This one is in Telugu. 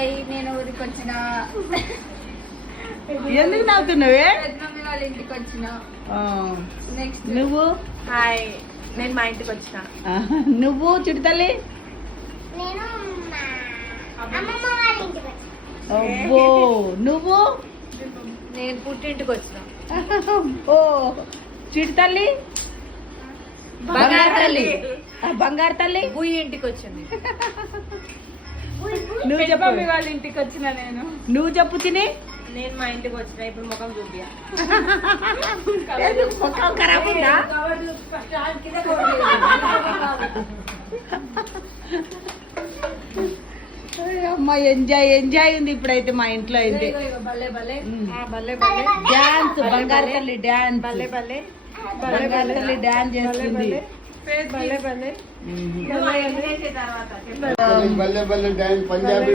హాయ్, నేను ఊరికి వచ్చిన. ఎందుకు నవ్వుతున్నావే? పెద్దమమ్మీ వాళ్ళ ఇంటికి వచ్చిన. నెక్స్ట్ నువ్వు? హాయ్, నేను మా ఇంటికి వచ్చిన. నువ్వు చిట్టి తల్లి? నేను అమ్మమ్మ వాళ్ళ ఇంటికి వచ్చాను. అబ్బో. నువ్వు? నేను పుట్టింటికి వచ్చిన. ఓ చిట్టి తల్లి? బంగారు తల్లి. బంగారు తల్లి బుయ్యి ఇంటికి వచ్చింది. నువ్వు చెప్పు. పెద్దమమ్మీ వాళ్ళ ఇంటికి వచ్చిన నేను. నువ్వు చెప్పు తిని. నేను మా ఇంటికి వచ్చిన. ఇప్పుడు ముఖం చూపియా. ముఖం ఖరాబ్ ఉందా? అమ్మ ఎంజాయ్ ఉంది ఇప్పుడైతే మా ఇంట్లో అయితే. భలే భలే భలే డాన్స్ బంగారు తల్లి డాన్స్. భలే భలే బంగారు తల్లి డాన్స్ చేస్తుంది. భలే భలే బల్లె బల్లె డాన్స్ పంజాబీ